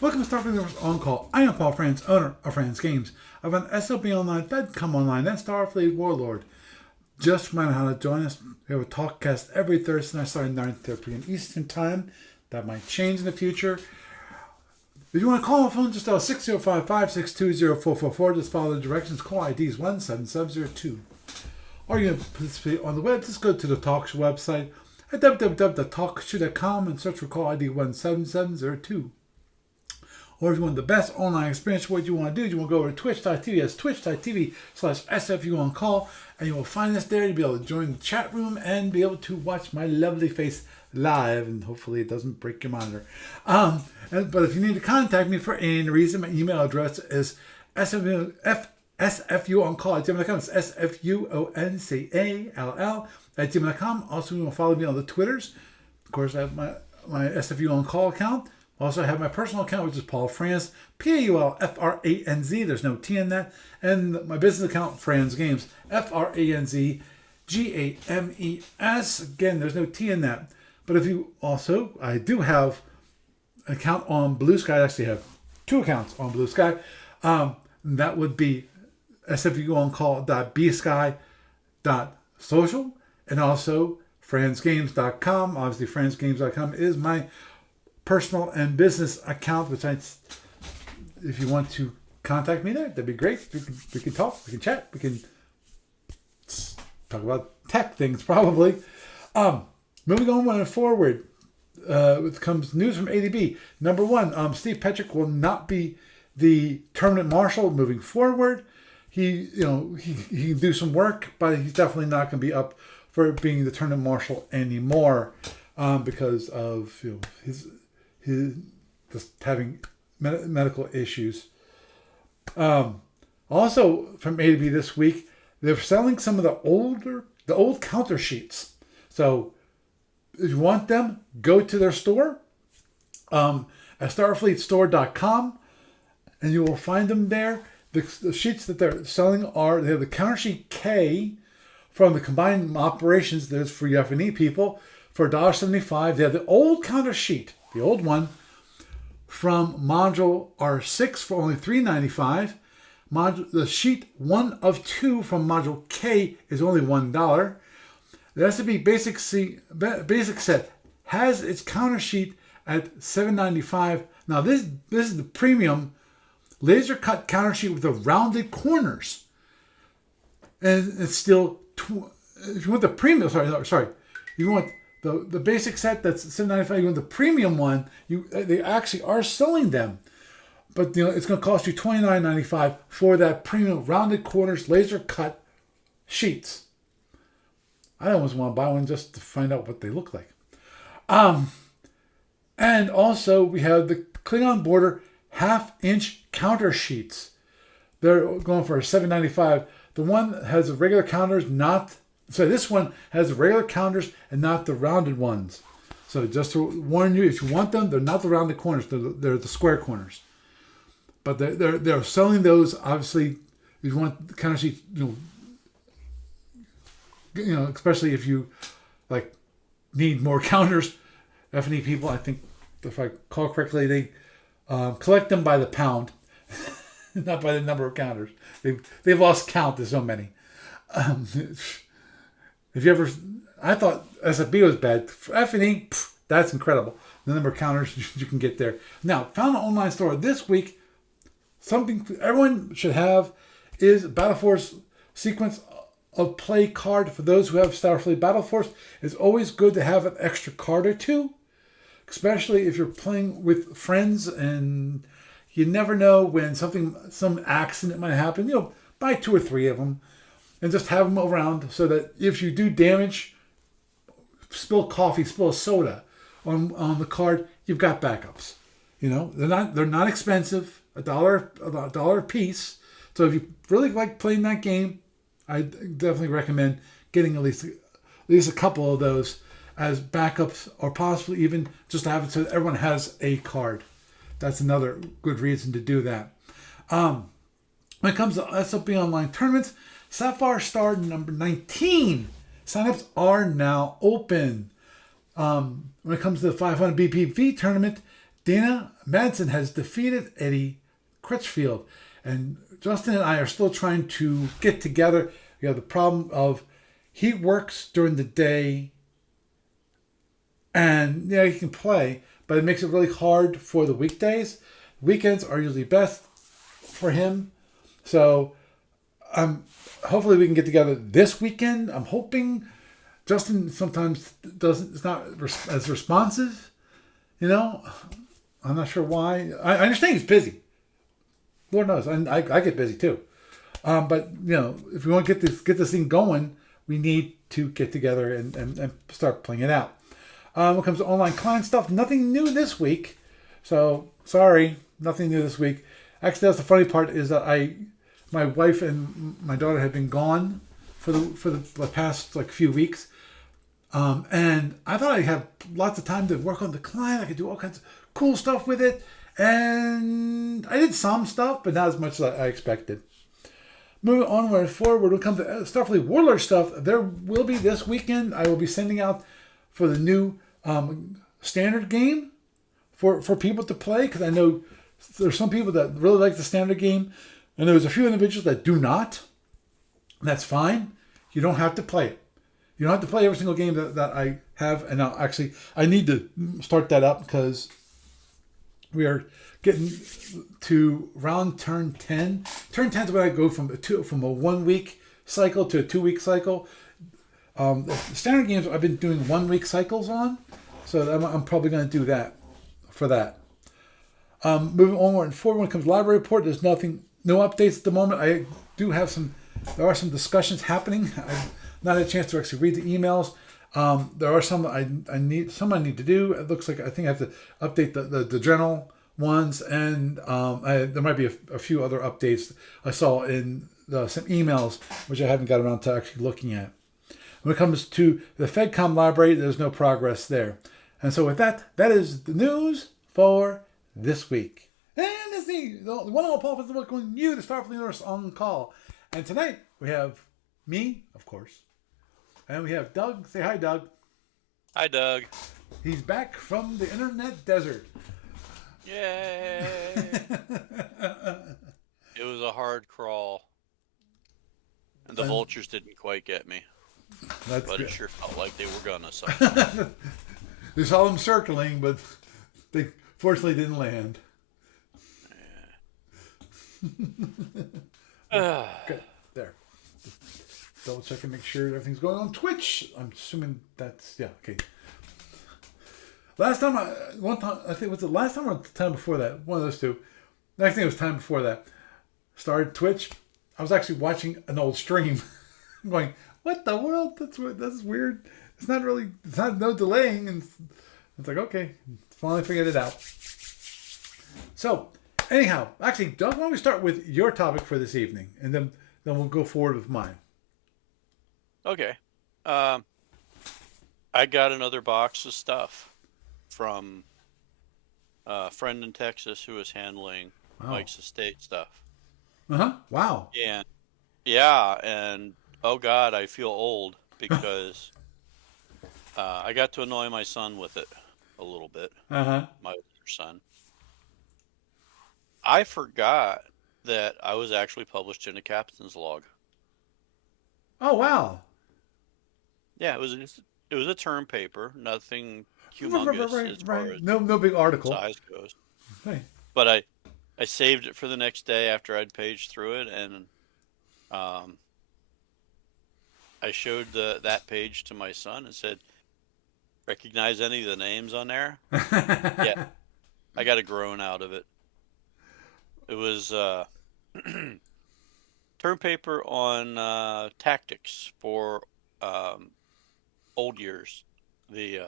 Welcome to Starfleet On Call. I am Paul Franz, owner of Franz Games. I run SFB Online, FedCom Online, and Starfleet Warlord. Just remind how to join us. We have a talkcast every Thursday night starting 9:30 p.m. Eastern Time. That might change in the future. If you want to call my phone, just dial 605-562-0444. Just follow the directions. Call IDs 17702. Or you can participate on the web. Just go to the Talk Show website at www.talkshow.com and search for call ID 17702. Or if you want the best online experience, what you want to do is you want to go over to twitch.tv. That's twitch.tv/SFU on call. And you will find us there. You'll be able to join the chat room and be able to watch my lovely face live. And hopefully it doesn't break your monitor. But if you need to contact me for any reason, my email address is sfuoncall@gmail.com. It's sfuoncall@gmail.com. Also, you will follow me on the Twitters. Of course, I have my SFU on call account. Also, I have my personal account, which is Paul Franz, Paulfranz. There's no T in that. And my business account, Franz Games, FranzGames. Again, there's no T in that. But if you also, I do have an account on Blue Sky. I actually have two accounts on Blue Sky. That would be sfuoncall.bsky.social and also franzgames.com. Obviously, franzgames.com is my personal and business account, which if you want to contact me there, that'd be great. We can talk, we can chat, we can talk about tech things probably. Moving on forward, comes news from ADB. Number one, Steve Petrick will not be the tournament marshal moving forward. He can do some work, but he's definitely not going to be up for being the tournament marshal anymore because of his just having medical issues. Also from ADB this week, they're selling some of the old counter sheets. So if you want them, go to their store at starfleetstore.com and you will find them there. The sheets that they're selling they have the counter sheet K from the combined operations. There's for your F&E people for $1.75. They have the old counter sheet, the old one, from module R6 for only $3.95. The sheet 1 of 2 from module K is only $1. The SFB basic set has its counter sheet at $7.95. Now this is the premium laser cut counter sheet with the rounded corners, and it's still if you want the premium. Sorry, you want the basic set that's $7.95. You want the premium one. They actually are selling them, but it's going to cost you $29.95 for that premium rounded corners laser cut sheets. I almost want to buy one just to find out what they look like. And also we have the Klingon border 1/2-inch counter sheets. They're going for $7.95. The one that has the regular counters, this one has the regular counters and not the rounded ones. So just to warn you, if you want them, they're not the rounded corners. They're the square corners. But they're selling those. Obviously, if you want the counter sheets, especially if you need more counters, F&E people, I think if I call correctly, they collect them by the pound, not by the number of counters. They've lost count. There's so many. I thought SFB was bad. F&E, that's incredible. The number of counters you can get there. Now, found an online store this week. Something everyone should have is Battle Force sequence of play card. For those who have Starfleet Battle Force, it's always good to have an extra card or two, especially if you're playing with friends and you never know when some accident might happen. Buy 2 or 3 of them and just have them around so that if you do damage, spill coffee, spill soda on the card, you've got backups. They're not expensive, $1 a piece. So if you really like playing that game, I definitely recommend getting at least a couple of those as backups, or possibly even just to have it so that everyone has a card. That's another good reason to do that. When it comes to SFB Online tournaments, Sapphire Star number 19 signups are now open. When it comes to the 500 BPV tournament, Dana Madsen has defeated Eddie Critchfield. And Justin and I are still trying to get together. We have the problem of he works during the day and yeah, he can play, but it makes it really hard for the weekdays. Weekends are usually best for him. So hopefully we can get together this weekend. I'm hoping. Justin sometimes is not as responsive, you know. I'm not sure why. I understand he's busy. Lord knows, I get busy too. But you know, if we want to get this thing going, we need to get together and start playing it out. When it comes to online client stuff, nothing new this week. So sorry, nothing new this week. Actually, that's the funny part is that my wife and my daughter had been gone for the past like few weeks. And I thought I'd have lots of time to work on the client. I could do all kinds of cool stuff with it. And I did some stuff, but not as much as I expected. Moving onward forward, when it comes to Starfleet Warlord stuff, there will be this weekend. I will be sending out for the new standard game for people to play, because I know there's some people that really like the standard game, and there's a few individuals that do not. And that's fine. You don't have to play it. You don't have to play every single game that I have. And now, actually, I need to start that up because we are getting to turn 10. Turn 10 is when I go from a 1 week cycle to a 2 week cycle. The standard games I've been doing 1 week cycles on. So I'm probably going to do that for that. Moving onward and forward, when it comes to library report, there's no updates at the moment. There are some discussions happening. I've not had a chance to actually read the emails. There are some I need to do. It looks like I think I have to update the general ones, and there might be a few other updates I saw in some emails which I haven't got around to actually looking at. When it comes to the FedCom library, there's no progress there. And so with that is the news for this week. And it's the one all Paul Festival welcoming you, the Starfleet Universe on call. And tonight we have me, of course, and we have Doug. Say hi, Doug. Hi, Doug. He's back from the internet desert. Yay! It was a hard crawl, and the vultures didn't quite get me. But good. It sure felt like they were gonna. So. They saw them circling, but they fortunately didn't land. Yeah. Good. There. Just double check and make sure everything's going on Twitch. I'm assuming that's okay. Last time I think was the last time or the time before that? One of those two. I think it was time before that. Started Twitch. I was actually watching an old stream. I'm going, what the world? That's weird. It's not no delaying, and it's like, okay, finally figured it out. So, anyhow, actually, Doug, why don't we start with your topic for this evening, and then we'll go forward with mine. Okay. I got another box of stuff from a friend in Texas who is handling Mike's estate stuff. Wow. And and oh God, I feel old because I got to annoy my son with it a little bit. My older son. I forgot that I was actually published in a captain's log. Oh wow. Yeah, it was a term paper, nothing humongous as far as no big article size goes. Hey. But I saved it for the next day after I'd paged through it, and I showed that page to my son and said, "Recognize any of the names on there?" Yeah, I got a groan out of it. It was term paper on tactics for old years. The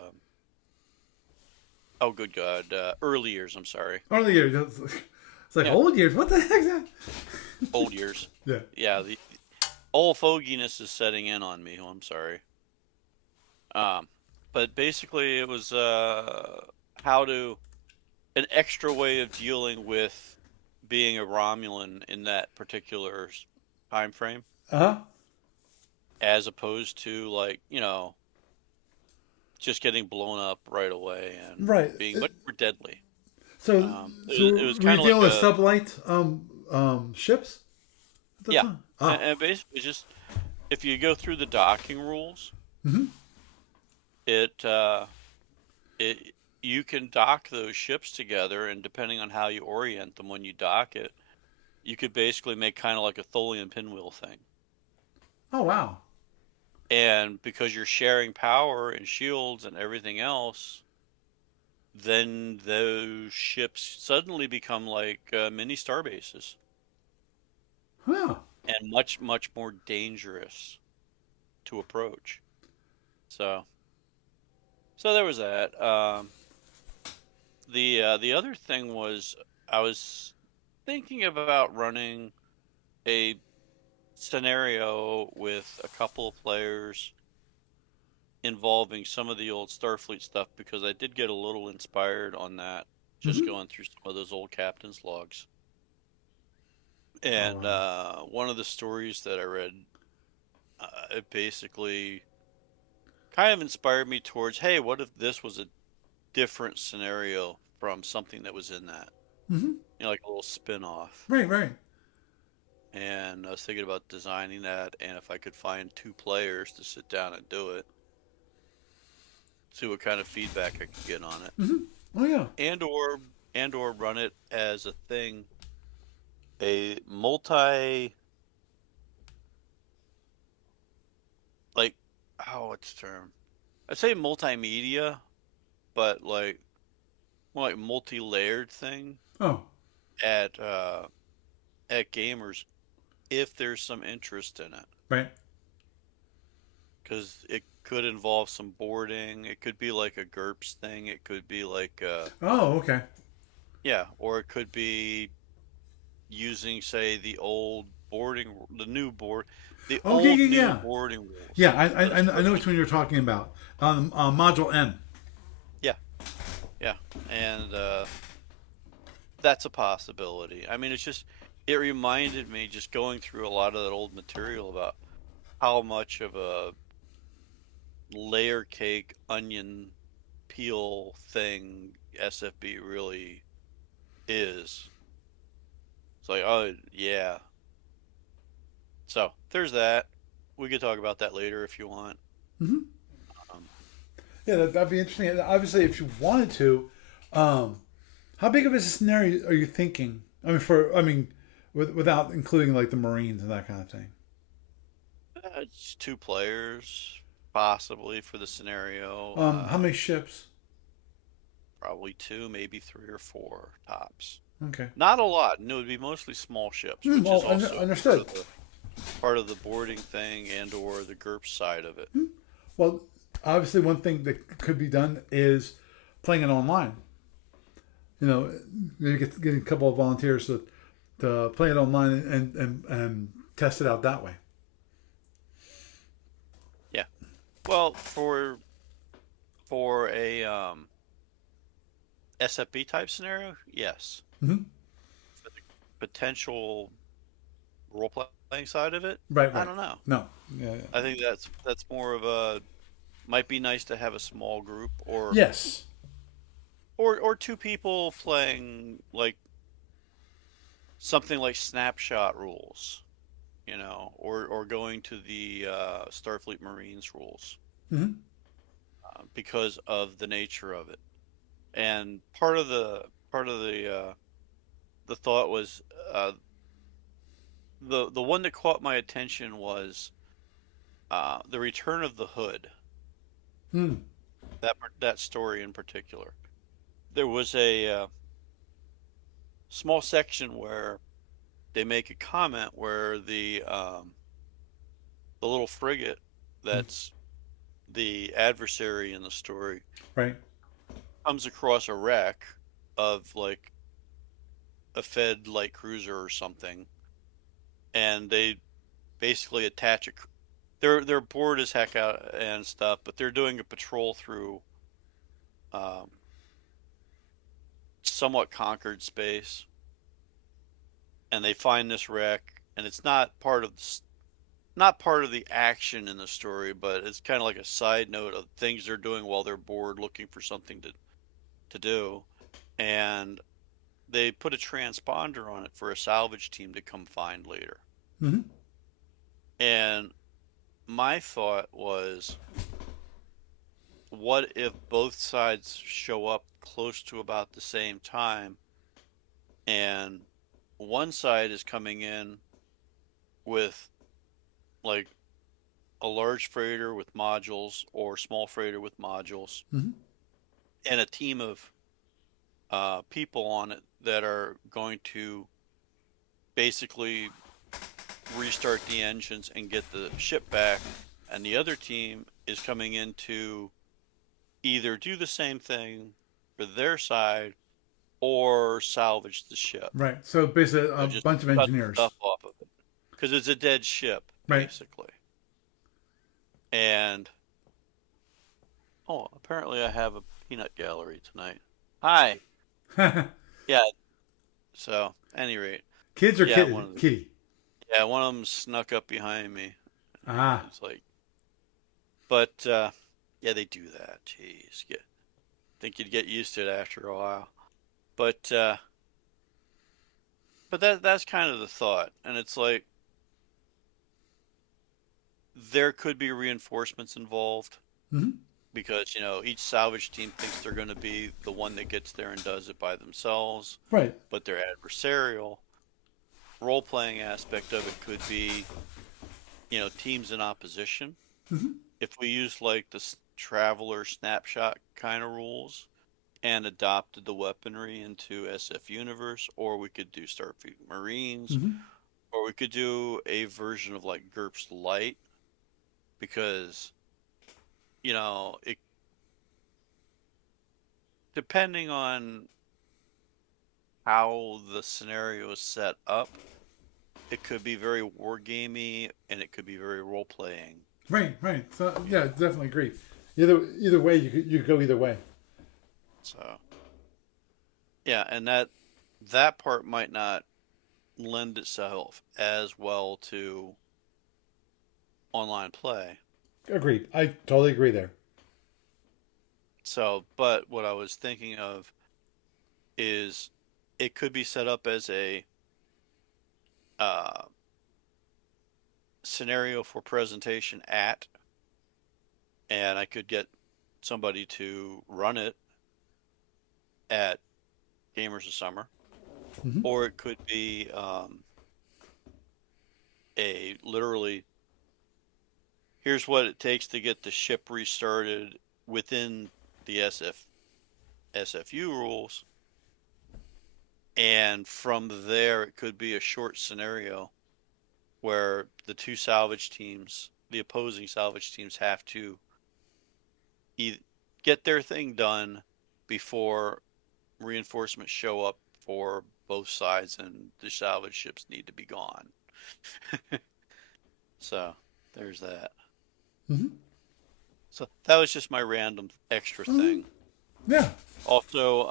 good God, early years. I'm sorry. Early years. It's like old years. What the heck is that? Old years. Yeah. Yeah. The old foginess is setting in on me. I'm sorry. But basically, it was an extra way of dealing with being a Romulan in that particular time frame. As opposed to just getting blown up right away and being much more deadly. So, It was were you kind of like dealing with a sublight ships at the yeah, time? Ah. and basically just if you go through the docking rules, Mm-hmm. it it you can dock those ships together, and depending on how you orient them when you dock it, you could basically make kind of like a Tholian pinwheel thing. Oh wow. And because you're sharing power and shields and everything else, then those ships suddenly become like mini star bases Huh. and much, much more dangerous to approach. So, so there was that. The other thing was I was thinking about running a scenario with a couple of players involving some of the old Starfleet stuff because I did get a little inspired on that just Mm-hmm. going through some of those old captain's logs. Oh And wow. one of the stories that I read, it basically kind of inspired me towards, hey, what if this was a different scenario from something that was in that? Mm-hmm. Like a little spin-off. Right. Right. And I was thinking about designing that, and if I could find two players to sit down and do it, see what kind of feedback I could get on it, Mm-hmm. Oh yeah. and or run it as a thing, a multi like what's the term? I'd say multimedia, but like more like multi-layered thing Oh. at uh at gamers if there's some interest in it. Right. Because it could involve some boarding. It could be like a GURPS thing. It could be like Oh okay. yeah, or it could be using say the new board, the Oh yeah old yeah new yeah. boarding Yeah. rules that a I know Starfleet. which one you're talking about. Module N. Yeah, yeah, and that's a possibility. I mean, it reminded me just going through a lot of that old material about how much of a layer cake onion peel thing SFB really is. It's like, oh yeah. So there's that. We could talk about that later if you want. Mm-hmm. Um, Yeah, that'd be interesting. And obviously, if you wanted to, um, how big of a scenario are you thinking? Without including like the Marines and that kind of thing. it's two players possibly for the scenario. How many ships? Probably two, maybe three or four tops. Okay. Not a lot. And it would be mostly small ships, which is Oh, also understood. part of the boarding thing and or the GURPS side of it. Well, obviously, one thing that could be done is playing it online. You know, maybe get a couple of volunteers to play it online and test it out that way. Yeah. Well, for a SFB type scenario, yes. Mm-hmm. For the potential role playing side of it, Right, I right. don't know. No. Yeah, I yeah. think that's more of a might be nice to have a small group Yes. or two people playing like something like snapshot rules, or going to the Starfleet Marines rules Mm-hmm. because of the nature of it. And part of the thought was uh, the one that caught my attention was the Return of the Hood. Hmm. That story in particular. There was a small section where they make a comment where the little frigate Hmm. that's the adversary in the story Right. comes across a wreck of like a Fed light cruiser or something, and they basically attach a. They're bored as heck out and stuff, but they're doing a patrol through um, somewhat conquered space, and they find this wreck, and it's not part of the action in the story, but it's kind of like a side note of things they're doing while they're bored, looking for something to do. And they put a transponder on it for a salvage team to come find later. Mm-hmm. And my thought was, what if both sides show up close to about the same time, and one side is coming in with like a large freighter with modules or small freighter with modules, Mm-hmm. and a team of people on it that are going to basically restart the engines and get the ship back, and the other team is coming in to either do the same thing for their side or salvage the ship. Right. So basically, So a just bunch of cut engineers. stuff off of it because it's a dead ship Right. basically. And oh, apparently I have a peanut gallery tonight. Hi. Yeah. So, any rate, Kids or yeah, kitty? one of them snuck up behind me. Ah. It's like, but yeah, they do that. Jeez, think you'd get used to it after a while. But that's kind of the thought, and it's like there could be reinforcements involved Mm-hmm. because each salvage team thinks they're going to be the one that gets there and does it by themselves, Right. but their adversarial role-playing aspect of it could be teams in opposition. Mm-hmm. If we use like the traveler snapshot kind of rules and adopted the weaponry into SF Universe, or we could do Starfleet Marines, Mm-hmm. or we could do a version of like GURPS Light, because it, depending on how the scenario is set up, it could be very wargamey and it could be very role playing. Right. Right. So yeah, definitely agree. Either way, you could go either way. So yeah, and that part might not lend itself as well to online play. Agreed. I totally agree there. So, but what I was thinking of is it could be set up as a uh, scenario for presentation and I could get somebody to run it at Gamers of Summer, Mm-hmm. or it could be a literally, here's what it takes to get the ship restarted within the SFU rules, and from there it could be a short scenario where the opposing salvage teams have to get their thing done before reinforcements show up for both sides and the salvage ships need to be gone. So there's that. Mm-hmm. So that was just my random extra thing. Yeah. Also,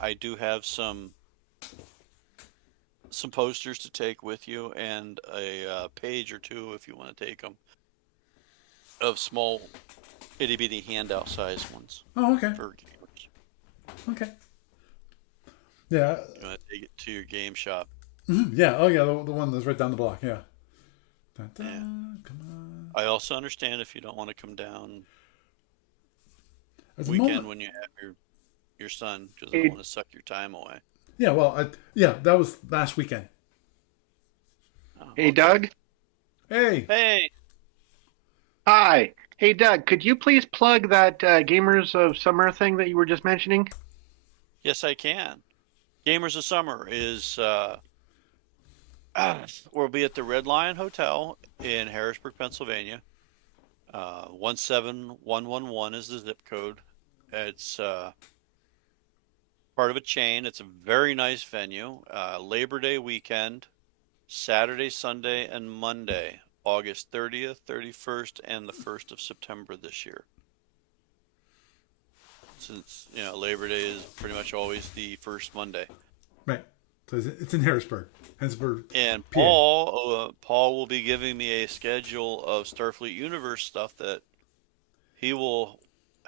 I do have some posters to take with you, and a page or two if you want to take them, of small itty bitty handout size ones Oh, okay. for gamers. Okay. Yeah. You want to take it to your game shop. Mm-hmm. Yeah. Oh, yeah. The one that's right down the block. Yeah. Dun, dun, Yeah. come on. I also understand if you don't want to come down At the weekend moment, when you have your son, because I don't want to suck your time away. yeah. Well, yeah. That was last weekend. Oh, Hey, okay. Doug. Hey. Hey. Hi. Hey, Doug, could you please plug that Gamers of Summer thing that you were just mentioning? Yes, I can. Gamers of Summer is we'll be at the Red Lion Hotel in Harrisburg, Pennsylvania. 17111 is the zip code. It's part of a chain. It's a very nice venue. Labor Day weekend, Saturday, Sunday, and Monday, August 30th, 31st, and the 1st of September this year. Since Labor Day is pretty much always the first Monday. Right. So it's in Harrisburg. And PA. Paul will be giving me a schedule of Starfleet Universe stuff that he will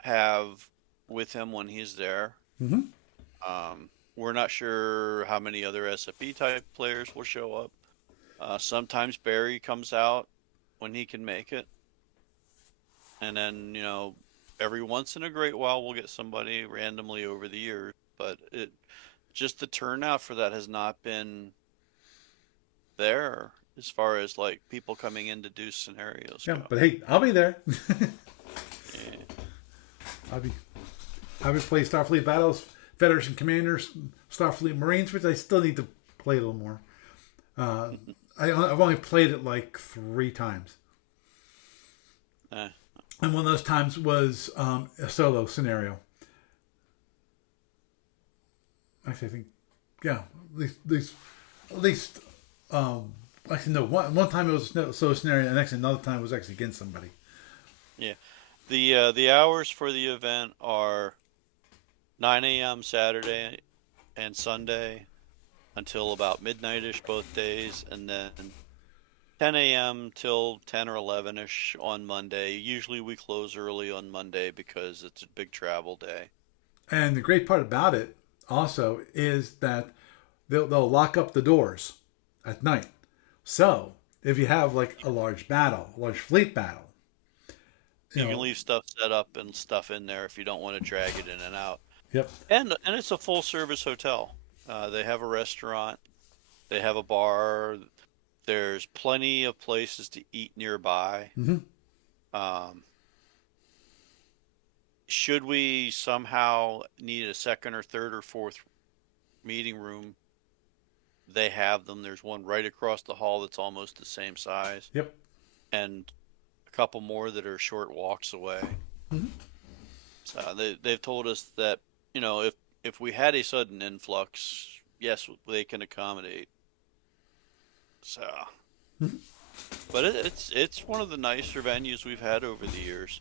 have with him when he's there. Mm-hmm. we're not sure how many other SFB type players will show up. Sometimes Barry comes out when he can make it. And then, every once in a great while we'll get somebody randomly over the years. But just the turnout for that has not been there as far as like people coming in to do scenarios Yeah, go. but hey, I'll be there. Yeah. I'll be playing Starfleet Battles, Federation Commanders, Starfleet Marines, which I still need to play a little more. I've only played it like 3 times. And one of those times was a solo scenario. Actually, I think, yeah, at least. Actually, no. One time it was a solo scenario, and actually another time it was actually against somebody. Yeah. The hours for the event are 9 a.m. Saturday and Sunday until about midnight-ish both days, and then 10 a.m. till 10 or 11-ish on Monday. Usually we close early on Monday because it's a big travel day. And the great part about it also is that they'll lock up the doors at night. So if you have like a large fleet battle, you can leave stuff set up and stuff in there if you don't want to drag it in and out. Yep. And it's a full service hotel. They have a restaurant. They have a bar. There's plenty of places to eat nearby. Mm-hmm. Should we somehow need a second or third or fourth meeting room, they have them. There's one right across the hall that's almost the same size. Yep. And a couple more that are short walks away. Mm-hmm. So they've told us that, if we had a sudden influx, yes, they can accommodate. So, but it's one of the nicer venues we've had over the years.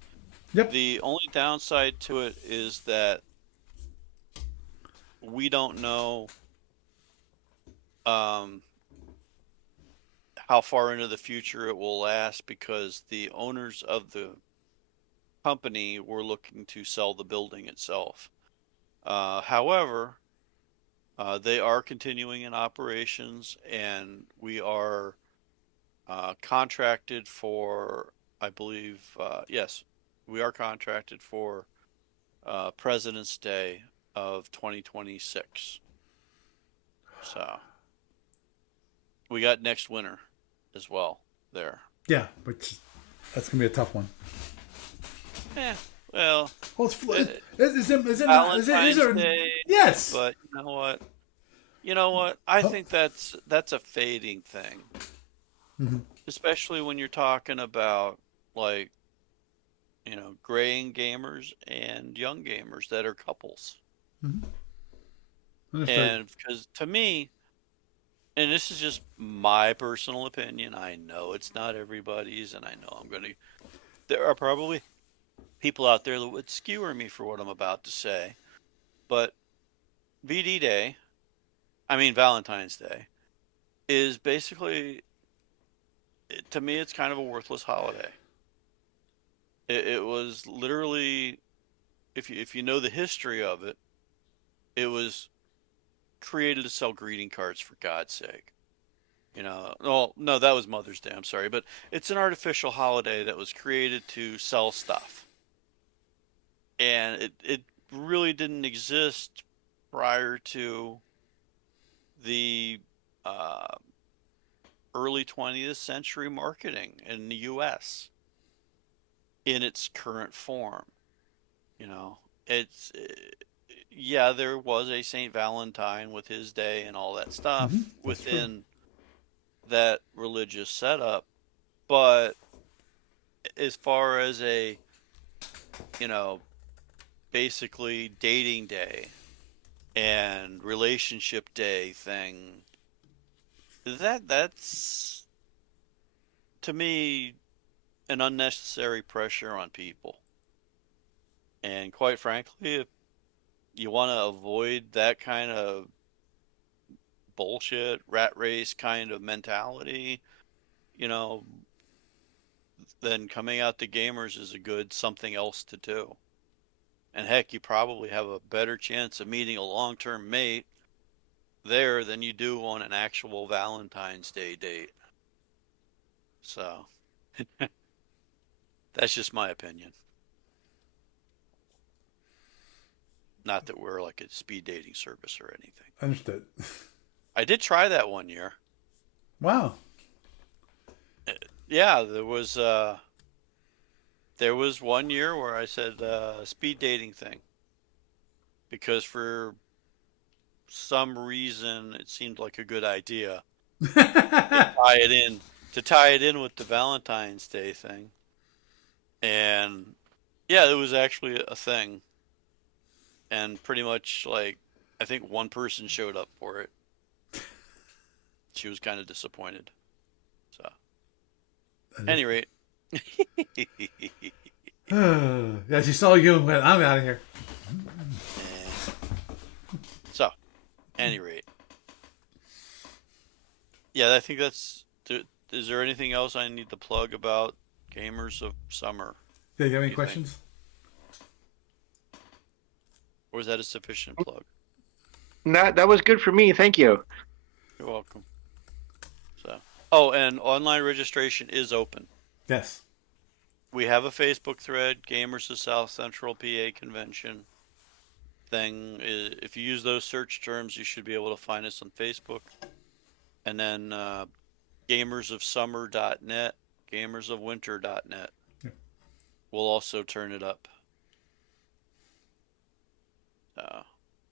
Yep. The only downside to it is that we don't know how far into the future it will last, because the owners of the company were looking to sell the building itself. However, they are continuing in operations, and we are contracted for, I believe, yes, we are contracted for President's Day of 2026. So we got next winter as well there. Yeah, which that's gonna be a tough one. Yeah, well, is Valentine's Day. Yes, but you know what? I think that's a fading thing, especially when you're talking about like graying gamers and young gamers that are couples. And because to me, and this is just my personal opinion, I know it's not everybody's, and I know there are probably people out there that would skewer me for what I'm about to say, but Valentine's Day is basically, to me, it's kind of a worthless holiday. It was literally, if you know the history of it, it was created to sell greeting cards, for God's sake. Well, no, that was Mother's Day, I'm sorry, but it's an artificial holiday that was created to sell stuff. And it really didn't exist prior to the early 20th century marketing in the US in its current form. It's there was a Saint Valentine with his day and all that stuff within that religious setup, but as far as a basically dating day and relationship day thing, that's to me an unnecessary pressure on people. And quite frankly, if you want to avoid that kind of bullshit rat race kind of mentality, then coming out to gamers is a good something else to do. And heck, you probably have a better chance of meeting a long-term mate there than you do on an actual Valentine's Day date. So that's just my opinion. Not that we're like a speed dating service or anything. Understood. I did try that one year. Wow. Yeah, there was one year where I said speed dating thing because for some reason it seemed like a good idea to tie it in with the Valentine's Day thing. And yeah, it was actually a thing. And pretty much like I think one person showed up for it. She was kind of disappointed. So, at any rate. Yeah, she saw you and went, I'm out of here. So, any rate. Yeah, I think that's. Is there anything else I need to plug about Gamers of Summer? Yeah, you have any questions? Or is that a sufficient plug? That was good for me. Thank you. You're welcome. So, oh, and online registration is open. Yes. We have a Facebook thread, Gamers of South Central PA Convention thing. If you use those search terms, you should be able to find us on Facebook. And then gamersofsummer.net, gamersofwinter.net. Yeah. We'll also turn it up.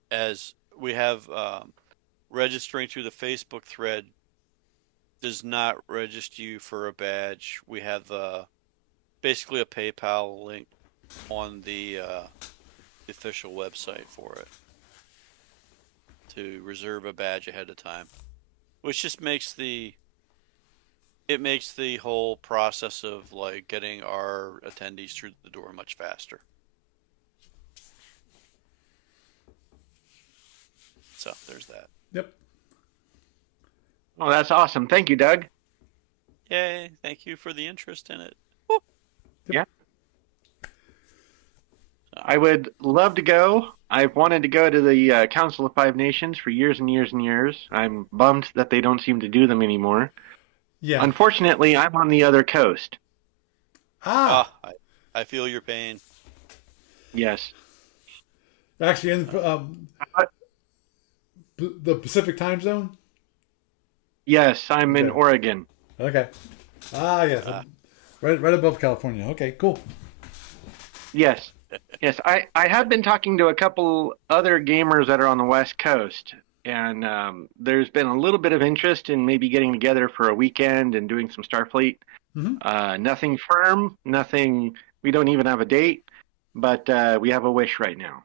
As we have registering through the Facebook thread does not register you for a badge. We have basically a PayPal link on the official website for it to reserve a badge ahead of time, which just makes the whole process of like getting our attendees through the door much faster. So there's that. Yep. Oh, that's awesome. Thank you, Doug. Yay. Thank you for the interest in it. Yeah. I would love to go. I've wanted to go to the Council of Five Nations for years and years and years. I'm bummed that they don't seem to do them anymore. Yeah. Unfortunately, I'm on the other coast. I feel your pain. Yes. Actually, in the Pacific time zone? Yes, I'm in Okay. Oregon. Okay. Yes. Right above California. Okay, cool. Yes. Yes, I have been talking to a couple other gamers that are on the West Coast, and there's been a little bit of interest in maybe getting together for a weekend and doing some Starfleet. Mm-hmm. Nothing firm, nothing, we don't even have a date, but we have a wish right now.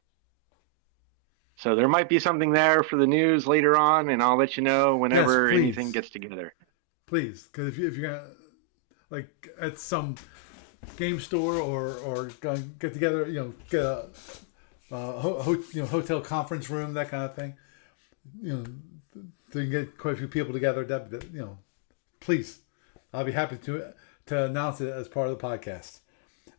So there might be something there for the news later on, and I'll let you know whenever anything gets together. Please, because if you're gonna like at some game store or get together, get a hotel conference room, that kind of thing. So you can get quite a few people together. That please, I'll be happy to announce it as part of the podcast.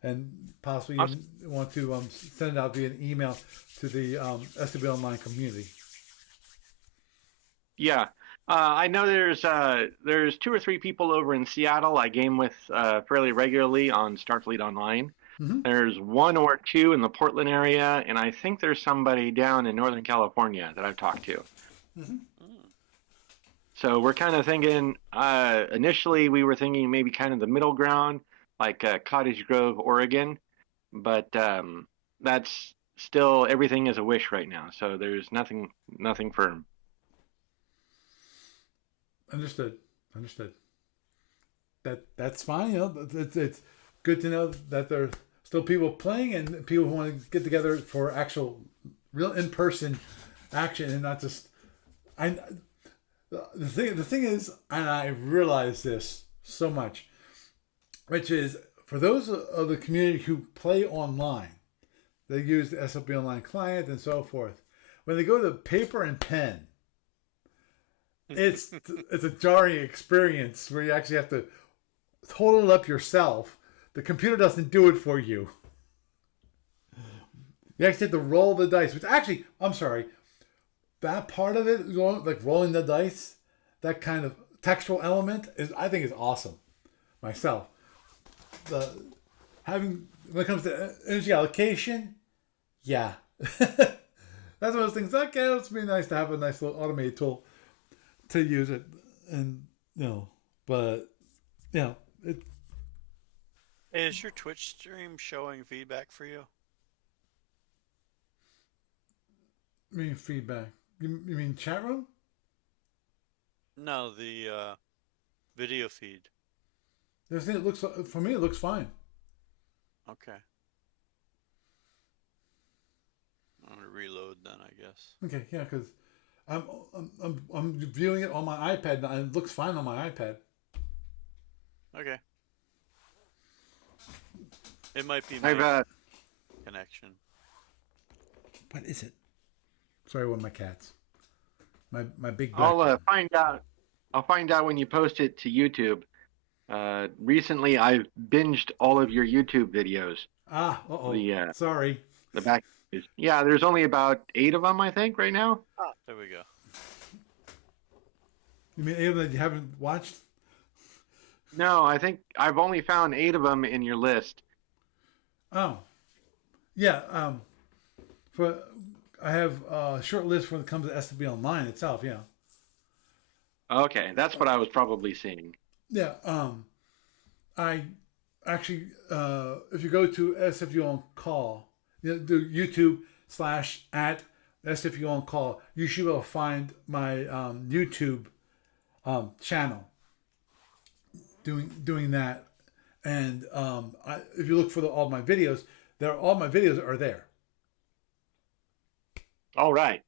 And possibly you want to send it out via an email to the SFB Online community. Yeah. I know there's 2 or 3 people over in Seattle I game with fairly regularly on Starfleet Online. Mm-hmm. There's 1 or 2 in the Portland area, and I think there's somebody down in Northern California that I've talked to. Mm-hmm. So we're kind of thinking, initially we were thinking maybe kind of the middle ground, like Cottage Grove, Oregon, but that's still, everything is a wish right now, so there's nothing firm. Understood. That's fine. It's good to know that there's still people playing and people who want to get together for actual, real in-person action and not just. The thing is, and I realize this so much, which is for those of the community who play online, they use the SFB Online client and so forth. When they go to paper and pen, it's a jarring experience where you actually have to total it up yourself. The computer doesn't do it for you. You actually have to roll the dice. Which actually, I'm sorry, that part of it, like rolling the dice, that kind of textual element I think is awesome. Myself, when it comes to energy allocation, yeah, that's one of those things. Okay, it's be nice to have a nice little automated tool to use it, and but it. Hey, is your Twitch stream showing feedback for you? I mean feedback. You mean chat room? No, the video feed. This thing, for me, it looks fine. Okay. I'm gonna reload then, I guess. Okay, yeah, because I'm viewing it on my iPad now, and it looks fine on my iPad. Okay. It might be my connection. What is it? Sorry, one of my cats. My big. I'll find out. I'll find out when you post it to YouTube. Recently, I've binged all of your YouTube videos. Sorry. The back. Yeah, there's only about 8 of them, I think, right now. Ah, there we go. You mean 8 of them that you haven't watched? No, I think I've only found 8 of them in your list. Oh, yeah. I have a short list when it comes to SFB Online itself. Yeah. Okay, that's what I was probably seeing. Yeah. I actually, if you go to SFU on Call, do YouTube / SFU on Call, you should be able to find my YouTube channel doing that. And if you look for all my videos, all my videos are there. All right.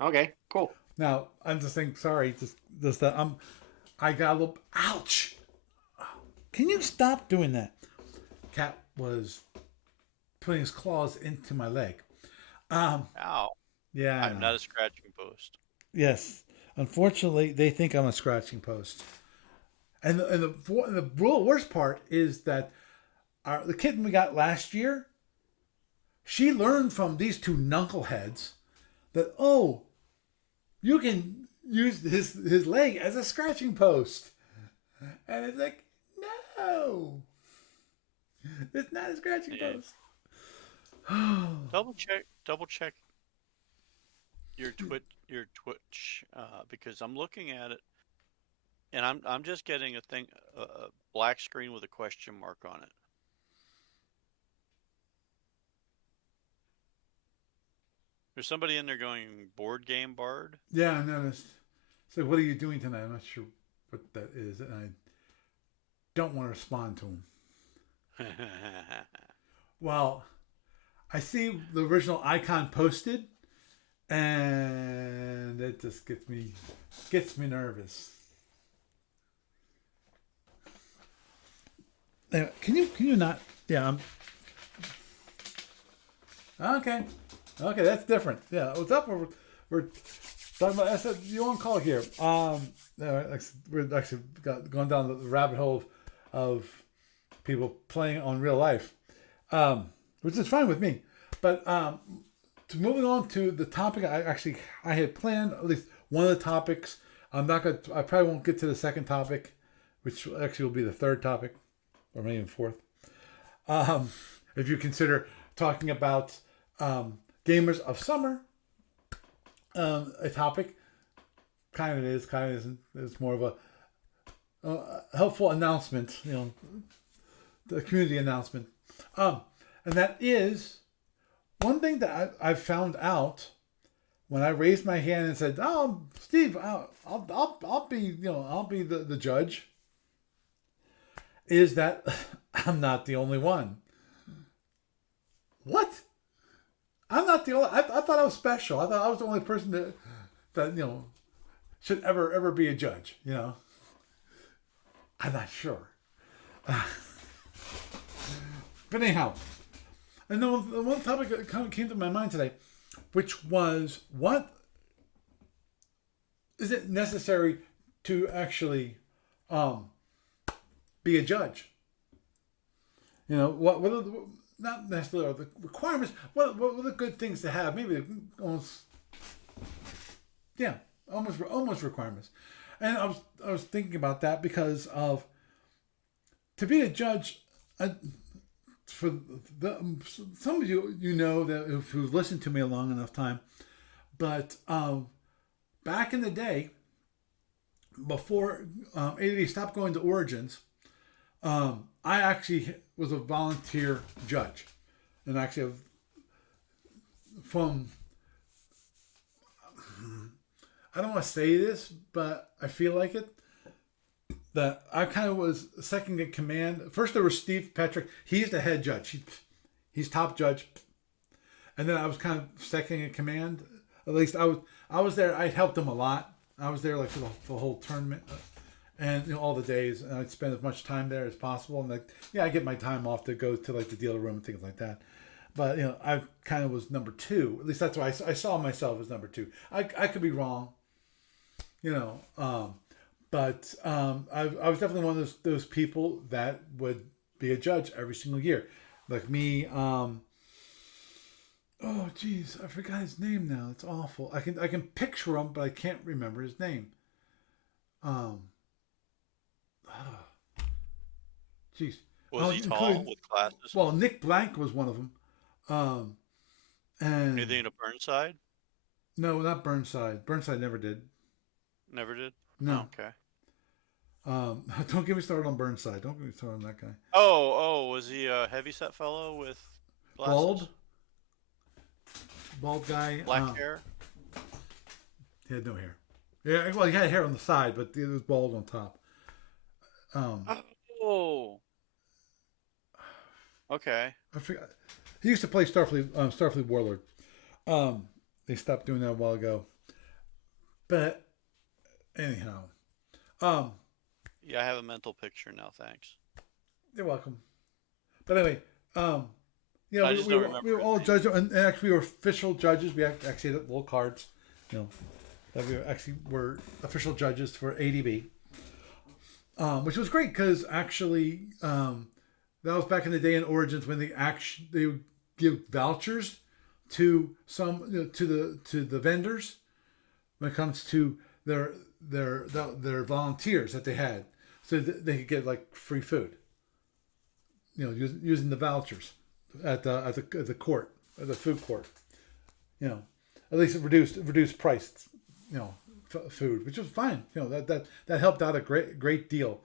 Okay, cool. Now I'm just saying, sorry, just that I got a little. Ouch! Can you stop doing that? Cat was putting his claws into my leg. Ow. Yeah. I'm not a scratching post. Yes. Unfortunately, they think I'm a scratching post. And the real worst part is that the kitten we got last year, she learned from these 2 knuckleheads that, you can use his leg as a scratching post. And it's like, no. It's not a scratching post. Double check your Twitch, because I'm looking at it and I'm just getting a black screen with a question mark on it. There's somebody in there going board game bard. Yeah, I noticed. So what are you doing tonight? I'm not sure what that is, and I don't want to respond to him. Well, I see the original icon posted, and it just gets me nervous. Anyway, can you not? Yeah. Okay, that's different. Yeah, what's up? We're talking about SFU on Call here. We're actually going down the rabbit hole of people playing on real life, which is fine with me. But moving on to the topic, I had planned at least one of the topics. I probably won't get to the second topic, which actually will be the third topic, or maybe even fourth. If you consider talking about gamers of summer, a topic, kind of is, kind of isn't. It's more of a helpful announcement, the community announcement, and that is one thing that I found out when I raised my hand and said, "Oh, Steve, I'll be the judge," is that I'm not the only one. What? I'm not the only. I thought I was special. I thought I was the only person that should ever be a judge. I'm not sure. But anyhow, and then one topic that kind of came to my mind today, which was, what is it necessary to actually be a judge? What are not necessarily the requirements. What are the good things to have? Maybe almost Yeah, almost requirements. And I was thinking about that because of to be a judge. For some of you know that who've listened to me a long enough time, but back in the day, before ADD stopped going to Origins, I actually was a volunteer judge, and actually from I don't want to say this, but I feel like it. That I kind of was second in command. First there was Steve Petrick. He's the head judge. He's top judge. And then I was kind of second in command. At least I was there. I helped him a lot. I was there like for the whole tournament and all the days. And I'd spend as much time there as possible. And like, yeah, I get my time off to go to like the dealer room and things like that. But I kind of was number two. At least that's why I saw myself as number two. I could be wrong. But I was definitely one of those people that would be a judge every single year. Like me, oh geez, I forgot his name now. It's awful. I can picture him, but I can't remember his name. Jeez. Was he tall with glasses? Well, Nick Blank was one of them. And Anything to Burnside? No, not Burnside. Burnside never did. Never did? No. Oh, okay. Don't get me started on Burnside. Don't get me started on that guy. Oh, was he a heavyset fellow with glasses? Bald guy. Black hair? He had no hair. Yeah, well, he had hair on the side, but it was bald on top. Okay. I forgot. He used to play Starfleet Warlord. They stopped doing that a while ago. But anyhow, yeah, I have a mental picture now. Thanks. You're welcome. But anyway, we were all judges, and actually we were official judges. We actually had little cards, that we were official judges for ADB, which was great because actually that was back in the day in Origins when they would give vouchers to some to the vendors when it comes to their volunteers that they had, so that they could get like free food. Using the vouchers at the court, at the food court. At least it reduced price. Food, which was fine. That helped out a great deal,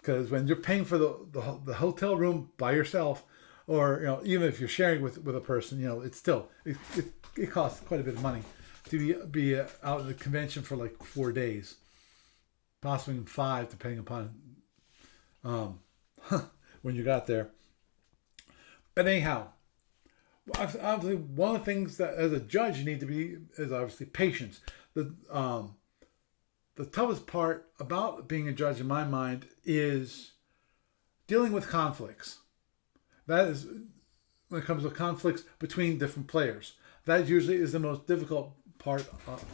because when you're paying for the hotel room by yourself, or even if you're sharing with a person, it's still it costs quite a bit of money to be out at the convention for like 4 days, possibly 5, depending upon when you got there. But anyhow, obviously one of the things that as a judge you need to be is obviously patience. The toughest part about being a judge in my mind is dealing with conflicts. That is when it comes to conflicts between different players. That usually is the most difficult part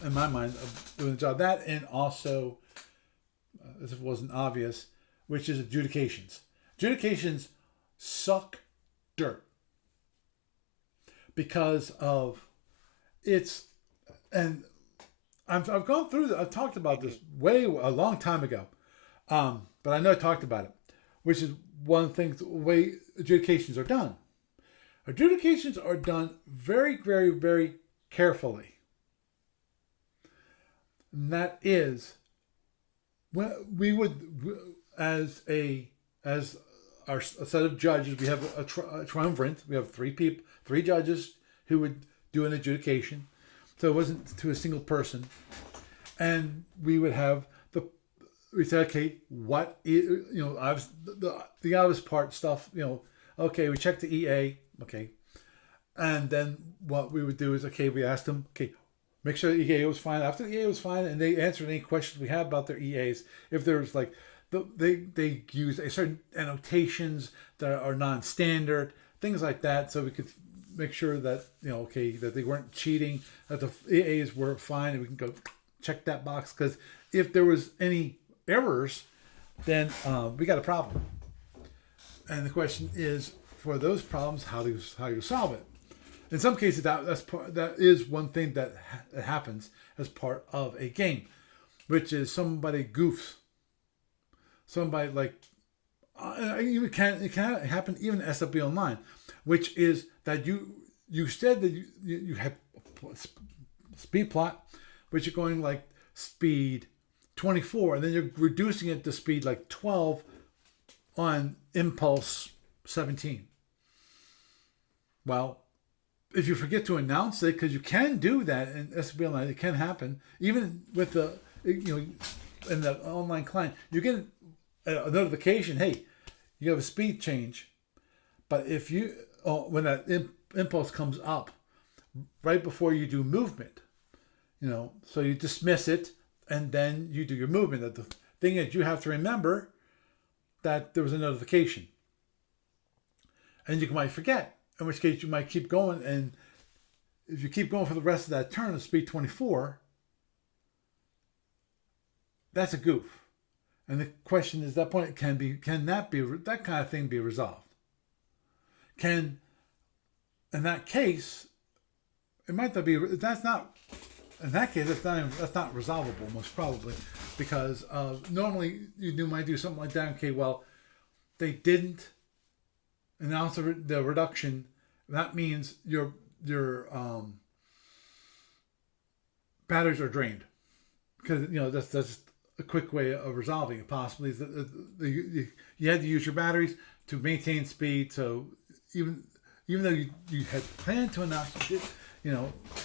in my mind of doing the job. That, and also, as if it wasn't obvious, which is adjudications. Adjudications suck dirt because of it's, and I've gone through. I've talked about this a long time ago, but I know I talked about it, which is one of the things. The way adjudications are done. Adjudications are done very, very, very carefully. And that is, when we would, as our set of judges, we have a triumvirate. We have three judges who would do an adjudication. So it wasn't to a single person. And we would have we say, okay, what is, the obvious part stuff, okay, we check the EA, okay. And then what we would do is, okay, we asked them, okay, make sure the EA was fine. After the EA was fine, and they answered any questions we had about their EAs, if there was like, they use a certain annotations that are non-standard, things like that, so we could make sure that, that they weren't cheating, that the EAs were fine, and we can go check that box, because if there was any errors, then we got a problem. And the question is, for those problems, how do you solve it? In some cases, that is one thing that happens as part of a game, which is somebody goofs. Somebody like it can happen even in SFB Online, which is that you said that you have speed plot, which you're going like speed 24, and then you're reducing it to speed like 12 on impulse 17. Well, if you forget to announce it, because you can do that in SFB Online, it can happen even with the in the online client. You get a notification, hey, you have a speed change, but if when that impulse comes up right before you do movement, so you dismiss it and then you do your movement. The thing is, you have to remember that there was a notification, and you might forget. In which case, you might keep going, and if you keep going for the rest of that turn of speed 24, that's a goof. And the question is, at that point, can that kind of thing be resolved? In that case, it might not be. That's not. In that case, that's not resolvable, most probably, because normally you might do something like that. Okay, well, they didn't announce the reduction. That means your batteries are drained, because that's a quick way of resolving it. Possibly is that you had to use your batteries to maintain speed. So even though you had planned to announce it,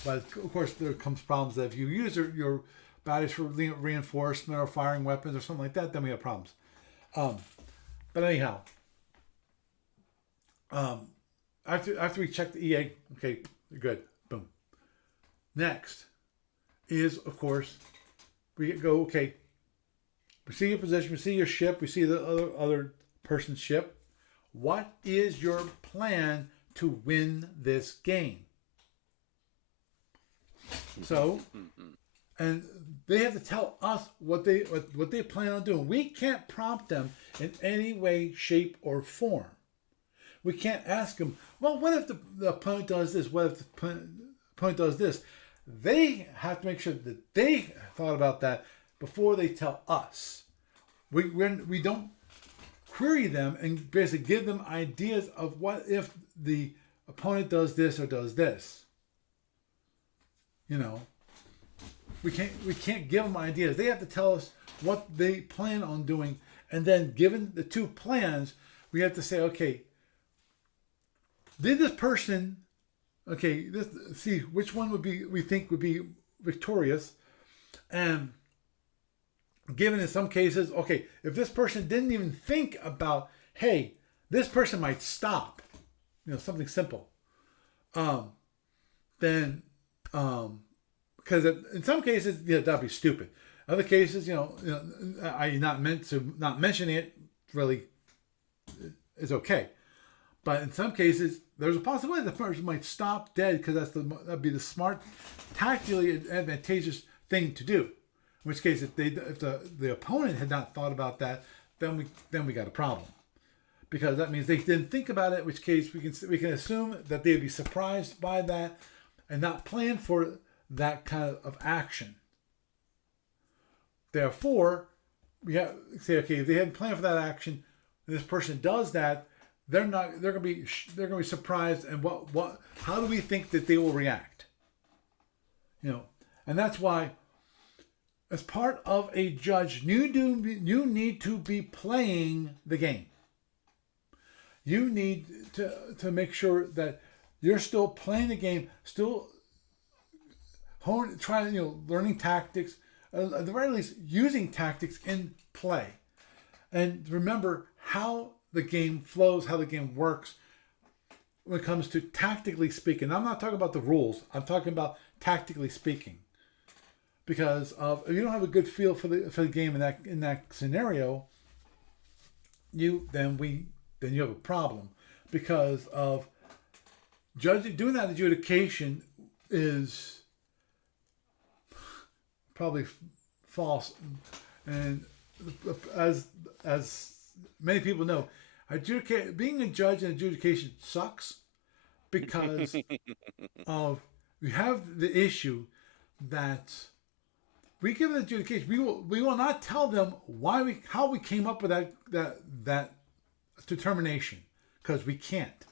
but of course there comes problems that if you use your batteries for reinforcement or firing weapons or something like that, then we have problems. But anyhow, after we check the EA, okay, good, boom. Next is, of course, we go, okay, we see your position, we see your ship, we see the other person's ship. What is your plan to win this game? So, and they have to tell us what they plan on doing. We can't prompt them in any way, shape, or form. We can't ask them, well, what if the opponent does this? What if the opponent does this? They have to make sure that they thought about that before they tell us. We don't query them and basically give them ideas of what if the opponent does this or does this. We can't give them ideas. They have to tell us what they plan on doing, and then given the two plans, we have to say, okay, did this person, see which one we think would be victorious, and given in some cases, okay, if this person didn't even think about, hey, this person might stop, something simple, then because in some cases, that'd be stupid. Other cases, I not mentioning it really is okay. But in some cases, there's a possibility the person might stop dead because that'd be the smart, tactically advantageous thing to do. In which case, if the opponent had not thought about that, then we got a problem, because that means they didn't think about it. In which case, we can assume that they'd be surprised by that and not plan for that kind of action. Therefore, we have to say, okay, if they hadn't planned for that action, and this person does that, they're gonna be surprised. And how do we think that they will react? And that's why, as part of a judge, you need to be playing the game. You need to make sure that you're still playing the game, still learning tactics, at the very least using tactics in play, and remember how the game flows, how the game works when it comes to tactically speaking. I'm not talking about the rules. I'm talking about tactically speaking. Because if you don't have a good feel for the game in that scenario, then you have a problem, because of doing that adjudication is probably false, and as many people know, being a judge in adjudication sucks, because of we have the issue that we give an adjudication. We will not tell them how we came up with that determination, because we can't.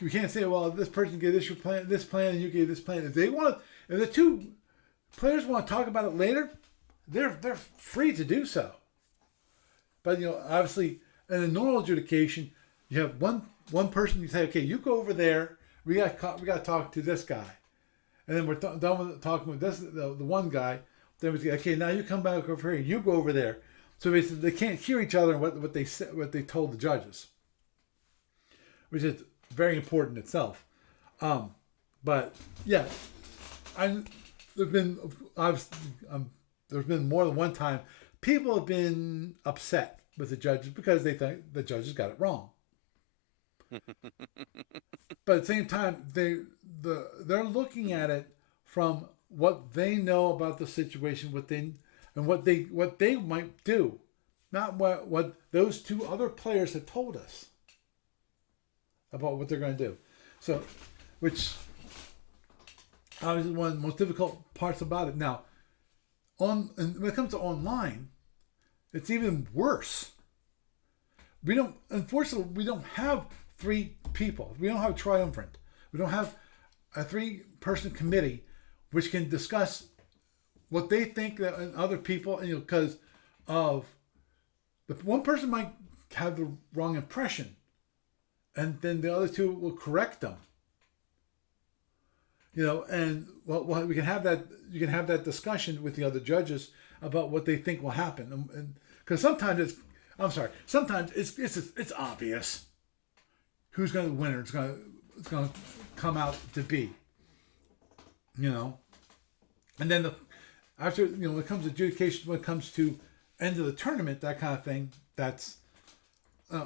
We can't say, well, this person gave this plan, and you gave this plan. If the two players want to talk about it later, they're free to do so. But obviously, in a normal adjudication, you have one person. You say, okay, you go over there. We got to talk to this guy, and then we're done with talking with the one guy. Then we say, okay, now you come back over here. You go over there. So basically, they can't hear each other and what they said, what they told the judges, which is very important itself. But yeah, there's been more than one time people have been upset with the judges because they think the judges got it wrong. But at the same time, they're looking at it from what they know about the situation, what they might do, not what those two other players have told us about what they're going to do. So, which obviously one of the most difficult parts about it. Now, when it comes to online, it's even worse. Unfortunately, we don't have three people. We don't have a triumvirate. We don't have a 3-person committee which can discuss what they think that and other people, because of the one person might have the wrong impression, and then the other two will correct them. And we can have that. You can have that discussion with the other judges about what they think will happen, and because sometimes it's obvious who's going to win or it's going to come out to be. And then after when it comes to adjudication, when it comes to end of the tournament, that kind of thing, that's end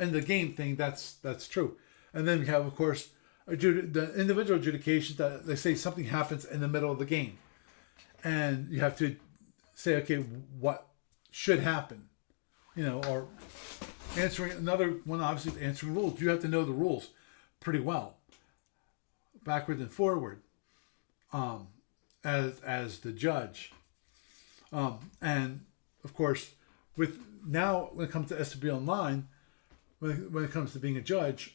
of the game thing, that's true. And then we have, of course, the individual adjudications that they say something happens in the middle of the game, and you have to say, okay, what should happen, or answering another one. Obviously, answering rules. You have to know the rules pretty well, backward and forward, as the judge, and of course, when it comes to SFB Online, when it comes to being a judge,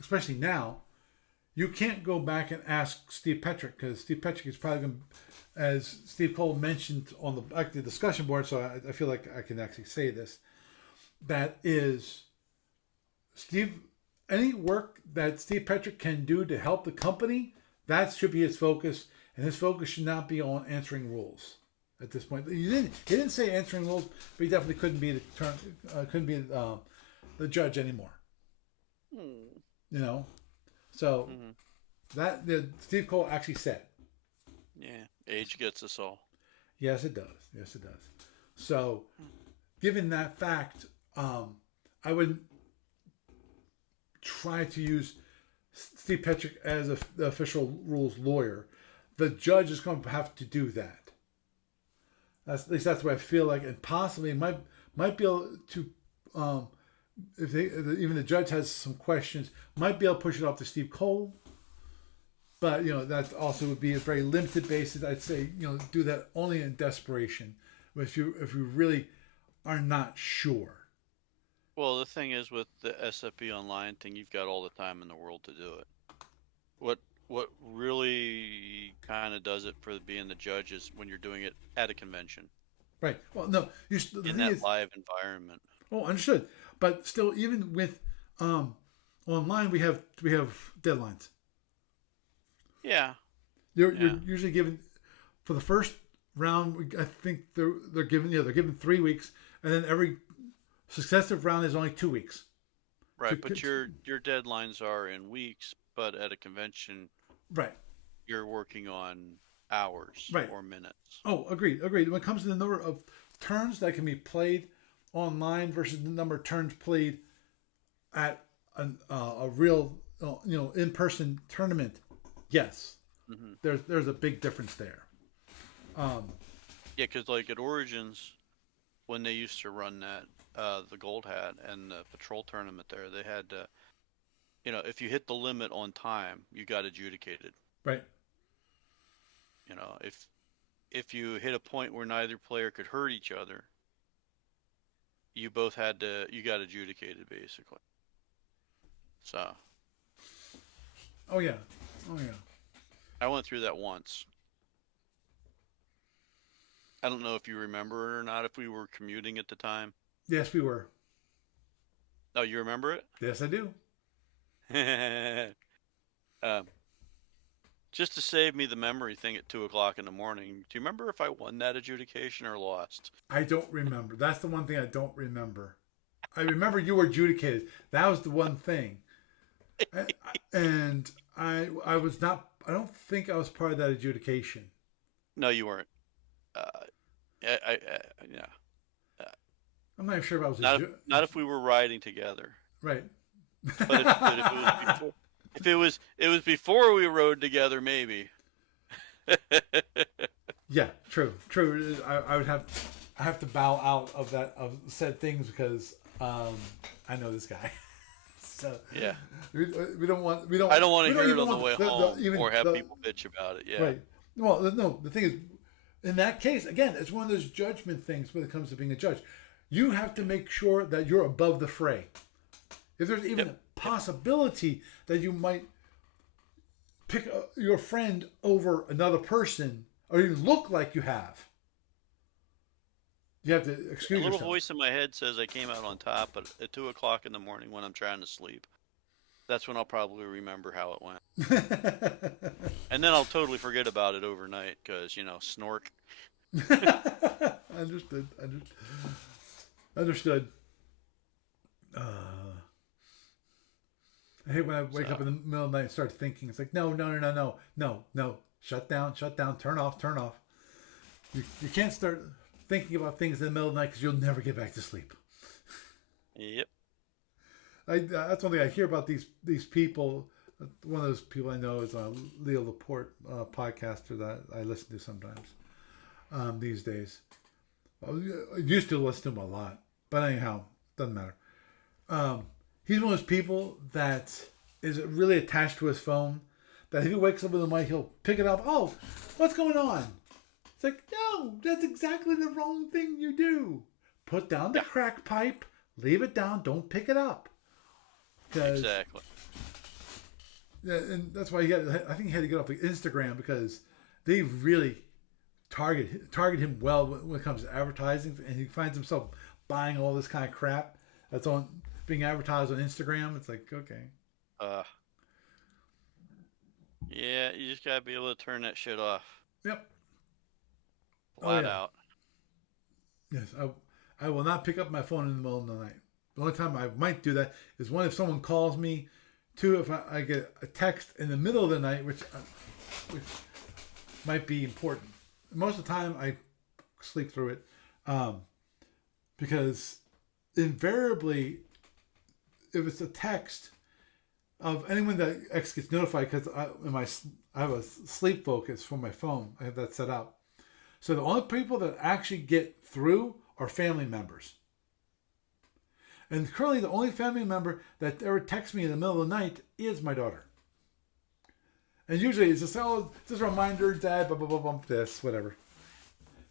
especially now, you can't go back and ask Steve Petrick, because Steve Petrick is probably going to, as Steve Cole mentioned on the discussion board, so I feel like I can actually say this, that is, any work that Steve Petrick can do to help the company, that should be his focus, and his focus should not be on answering rules at this point. He didn't say answering rules, but he definitely couldn't be the judge anymore. So that Steve Cole actually said. Yeah, age gets us all. Yes, it does. So, given that fact, I would try to use Steve Petrick as the official rules lawyer. The judge is going to have to do that. At least that's what I feel like, and possibly might be able to. If even the judge has some questions, might be able to push it off to Steve Cole. But that also would be a very limited basis. I'd say do that only in desperation, if you really are not sure. Well, the thing is, with the SFB Online thing, you've got all the time in the world to do it. What really kind of does it for being the judge is when you're doing it at a convention. Right. Well, no, in that live environment. Oh, understood. But still, even with online, we have deadlines. Yeah. You're usually given for the first round. I think they're given 3 weeks, and then every successive round is only 2 weeks. Right, but your deadlines are in weeks, but at a convention, right, you're working on hours or minutes. Oh, agreed. When it comes to the number of turns that can be played online versus the number of turns played at a real in-person tournament, yes, there's a big difference there. Yeah, because like at Origins, when they used to run that, the Gold Hat and the patrol tournament there, they had, if you hit the limit on time, you got adjudicated. Right. If you hit a point where neither player could hurt each other, you got adjudicated basically. So. Oh yeah. Oh yeah. I went through that once. I don't know if you remember it or not, if we were commuting at the time. Yes, we were. Oh, you remember it? Yes, I do. Just to save me the memory thing at 2:00 in the morning, do you remember if I won that adjudication or lost? I don't remember. That's the one thing I don't remember. I remember you were adjudicated. That was the one thing. And I was not. I don't think I was part of that adjudication. No, you weren't. Yeah. I'm not even sure if I was. Not if we were riding together. Right. But if it was before we rode together, maybe. Yeah, true. I have to bow out of said things because I know this guy. So yeah, we don't. I don't want to hear it on the way home or have people bitch about it. Yeah. Right. Well, no. The thing is, in that case, again, it's one of those judgment things when it comes to being a judge. You have to make sure that you're above the fray. If there's even a possibility that you might pick your friend over another person, or you look like you have, you have to excuse yourself. A little voice in my head says I came out on top, but at 2:00 in the morning when I'm trying to sleep, that's when I'll probably remember how it went. And then I'll totally forget about it overnight because, snork. Understood. I hate when I wake up in the middle of the night and start thinking. It's like, no. Shut down, turn off. You can't start thinking about things in the middle of the night because you'll never get back to sleep. Yep. That's one thing I hear about these people. One of those people I know is Leo Laporte, podcaster that I listen to sometimes these days. I used to listen to him a lot. But anyhow, doesn't matter. He's one of those people that is really attached to his phone. That if he wakes up in the night, he'll pick it up. Oh, what's going on? It's like, no, that's exactly the wrong thing you do. Put down the crack pipe, leave it down, don't pick it up. Exactly. Yeah, and that's why I think he had to get off of Instagram because they really target him well when it comes to advertising, and he finds himself buying all this kind of crap that's being advertised on Instagram. It's like, okay. Yeah, you just gotta be able to turn that shit off. Yep. Flat out. Yes, I will not pick up my phone in the middle of the night. The only time I might do that is one, if someone calls me. Two, if I get a text in the middle of the night, which might be important. Most of the time, I sleep through it because invariably, if it's a text of anyone that X gets notified, because I have a sleep focus for my phone. I have that set up. So the only people that actually get through are family members. And currently, the only family member that ever texts me in the middle of the night is my daughter. And usually it's just, just a reminder, Dad, blah, blah, blah, blah, this, whatever.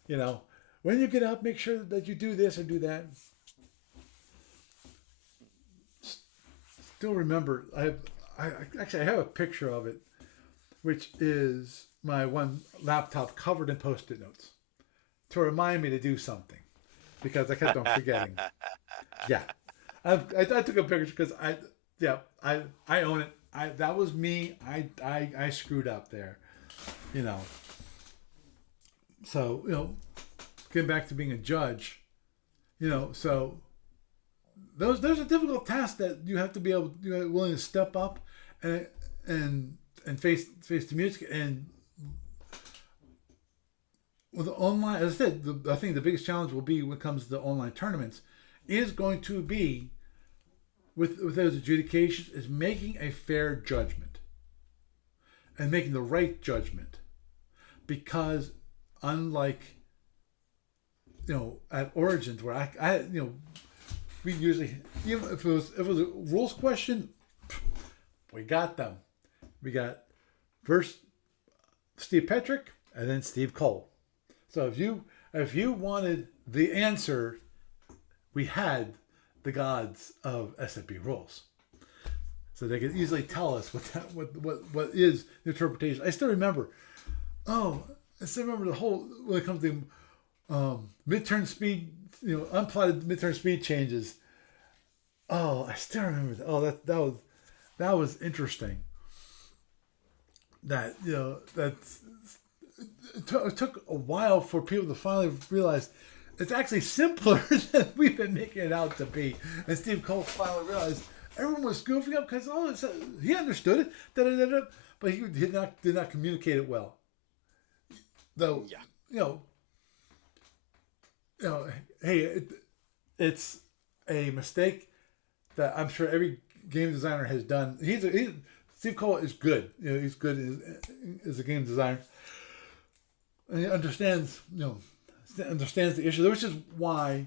When you get up, make sure that you do this or do that. Still remember, I have a picture of it, which is my one laptop covered in Post-it notes to remind me to do something because I kept on forgetting. Yeah. I took a picture because I own it. That was me. I screwed up there, So getting back to being a judge, so those are difficult tasks that you have to be willing to step up and face the music. And with online, as I said, I think the biggest challenge will be when it comes to the online tournaments is going to be with those adjudications is making a fair judgment and making the right judgment, because unlike at Origins where I we usually, even if it was a rules question, we got them. We got first Steve Petrick and then Steve Cole. So if you wanted the answer, we had the gods of SFB rules, so they could easily tell us what is the interpretation. I still remember. The whole when it comes to midturn speed, unplotted midturn speed changes. Oh, I still remember that. Oh, that was interesting. That it took a while for people to finally realize it's actually simpler than we've been making it out to be. And Steve Cole finally realized everyone was goofing up because he understood it, but he did not communicate it well. Though, hey, it's a mistake that I'm sure every game designer has done. Steve Cole is good. He's good as a game designer, and he understands the issue, which is why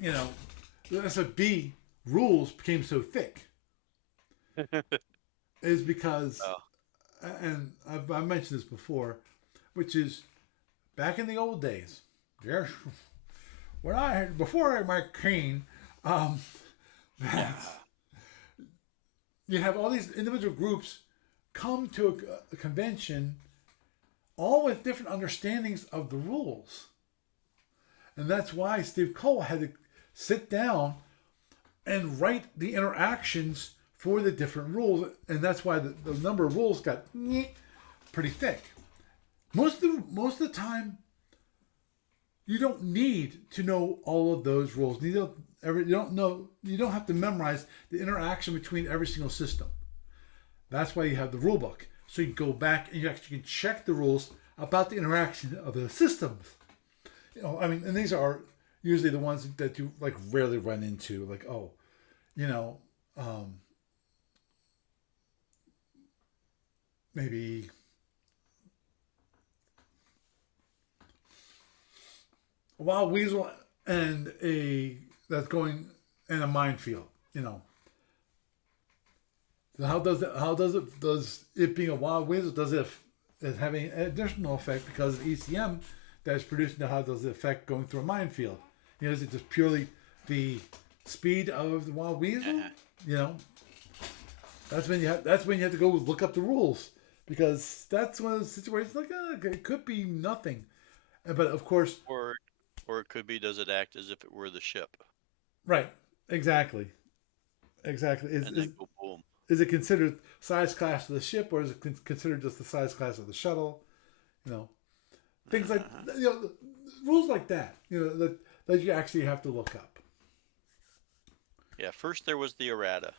the SFB rules became so thick. Is because, and I've mentioned this before, which is back in the old days. Before Mike Kane, that you have all these individual groups come to a convention, all with different understandings of the rules, and that's why Steve Cole had to sit down and write the interactions for the different rules, and that's why the number of rules got pretty thick. Most of the time, you don't need to know all of those rules. You don't have to memorize the interaction between every single system. That's why you have the rule book, so you can go back and you actually can check the rules about the interaction of the systems. And these are usually the ones that you rarely run into, maybe a wild weasel and that's going in a minefield. So does it being a wild weasel, does it having an additional effect because of ECM that is produced? Now, how does it affect going through a minefield? Is it just purely the speed of the wild weasel? That's when you have to go look up the rules, because that's one of the situations it could be nothing, but of course, or it could be, does it act as if it were the ship? Right. Exactly. And then go boom. Is it considered size class of the ship, or is it considered just the size class of the shuttle? Things like rules like that. That you actually have to look up. Yeah. First there was the errata.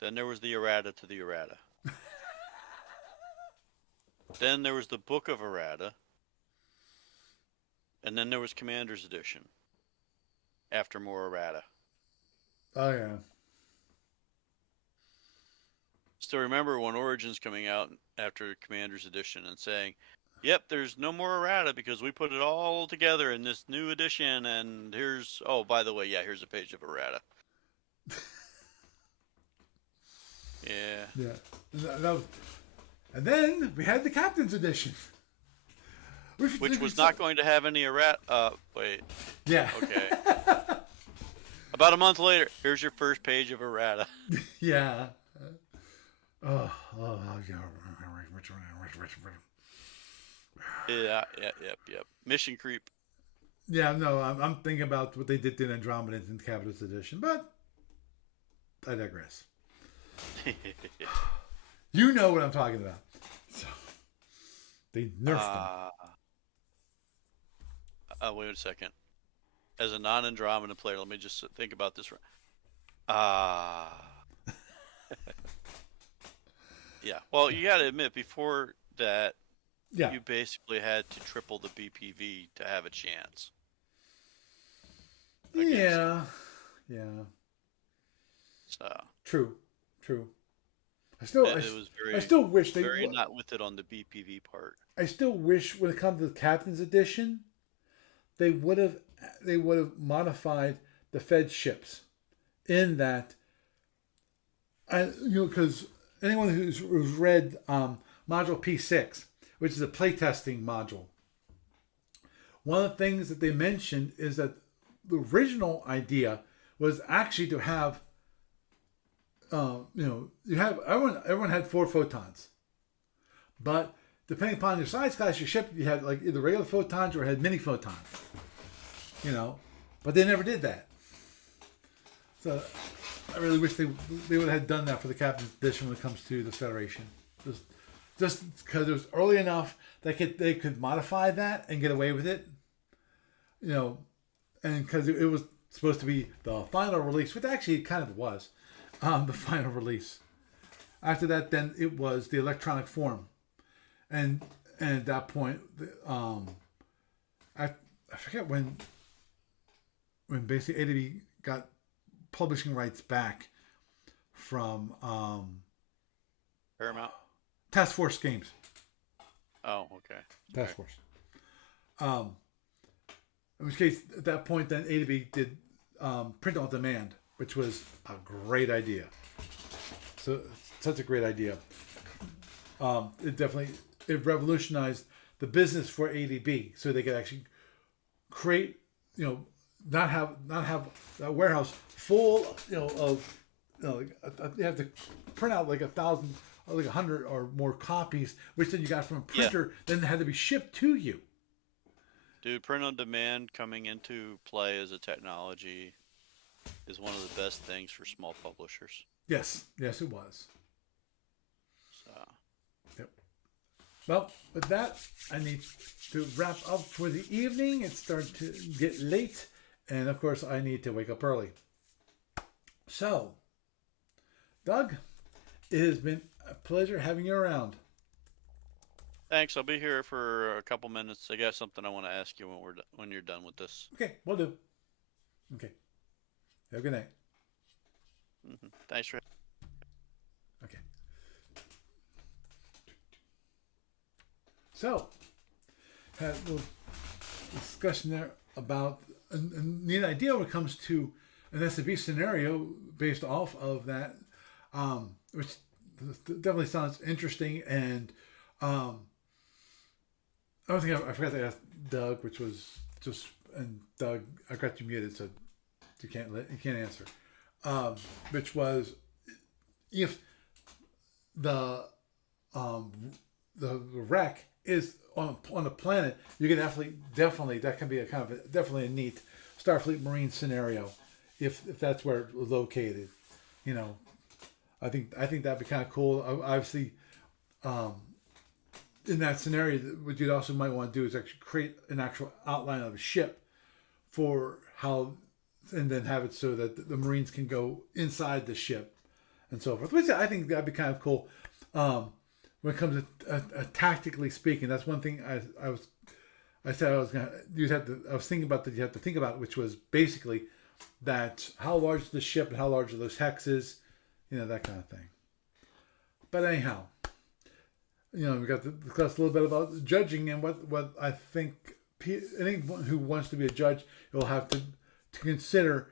Then there was the errata to the errata. Then there was the Book of Errata. And then there was Commander's Edition. After more errata. Oh, yeah. Still remember when Origin's coming out after Commander's Edition and saying, yep, there's no more errata because we put it all together in this new edition, and here's by the way, here's a page of errata. Yeah. And then we had the Captain's Edition. Which was not going to have any errata. Wait. Yeah. Okay. About a month later, here's your first page of errata. Yeah. Yeah. Yep. Mission creep. Yeah, no, I'm thinking about what they did in Andromeda in Captain's Edition, but I digress. You know what I'm talking about. So, they nerfed them. Wait a second. As a non-Andromeda player, let me just think about this. Yeah. Well, you got to admit, before that, you basically had to triple the BPV to have a chance. Yeah. So true. I still wish they very not with it on the BPV part. I still wish when it comes to the Captain's Edition, they would have modified the Fed ships in that, because anyone who's read Module P6, which is a playtesting module, one of the things that they mentioned is that the original idea was actually to have, you have everyone had 4 photons, but depending upon your size class, your ship, you had like either regular photons or had mini photons, but they never did that. So I really wish they would have done that for the Captain's Edition when it comes to the Federation. Just because it was early enough that they could modify that and get away with it, and because it was supposed to be the final release, which actually it kind of was, the final release. After that, then it was the electronic form, and at that point, I forget when basically ADB got publishing rights back from Paramount. Task Force Games. Oh, okay. Task Force. In which case, at that point, then ADB did print on demand, which was a great idea. So, such a great idea. It revolutionized the business for ADB, so they could actually create, not have a warehouse full, of, you have to print out like 1,000, or like 100 or more copies, which then you got from a printer, then it had to be shipped to you. Dude, print on demand coming into play as a technology is one of the best things for small publishers. Yes, it was. So. Yep. Well, with that, I need to wrap up for the evening. It's starting to get late, and of course, I need to wake up early. So, Doug, it has been a pleasure having you around. Thanks. I'll be here for a couple minutes. I got something I want to ask you when you're done with this. Okay, will do. Okay. Have a good night. Mm-hmm. Thanks for. Okay. So, had a little discussion there about a neat idea when it comes to an SFB scenario based off of that, which definitely sounds interesting. And I don't think I forgot to ask Doug, which was just, and Doug, I got you muted, so you can't answer. Which was if the wreck is on a planet, you can definitely that can be definitely a neat Starfleet Marine scenario if that's where it was located. I think that'd be kind of cool. Obviously, in that scenario, what you also might want to do is actually create an actual outline of a ship for how, and then have it so that the Marines can go inside the ship and so forth. Which I think that'd be kind of cool. When it comes to tactically speaking, that's one thing I was thinking about that you have to think about, which was basically that how large is the ship and how large are those hexes, that kind of thing. But anyhow, we got to discuss a little bit about judging and what I think anyone who wants to be a judge will have to consider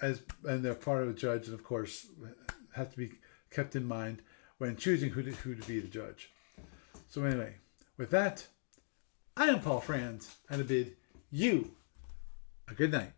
and they're part of a judge, and of course have to be kept in mind when choosing who to be the judge. So anyway, with that, I am Paul Franz, and I bid you a good night.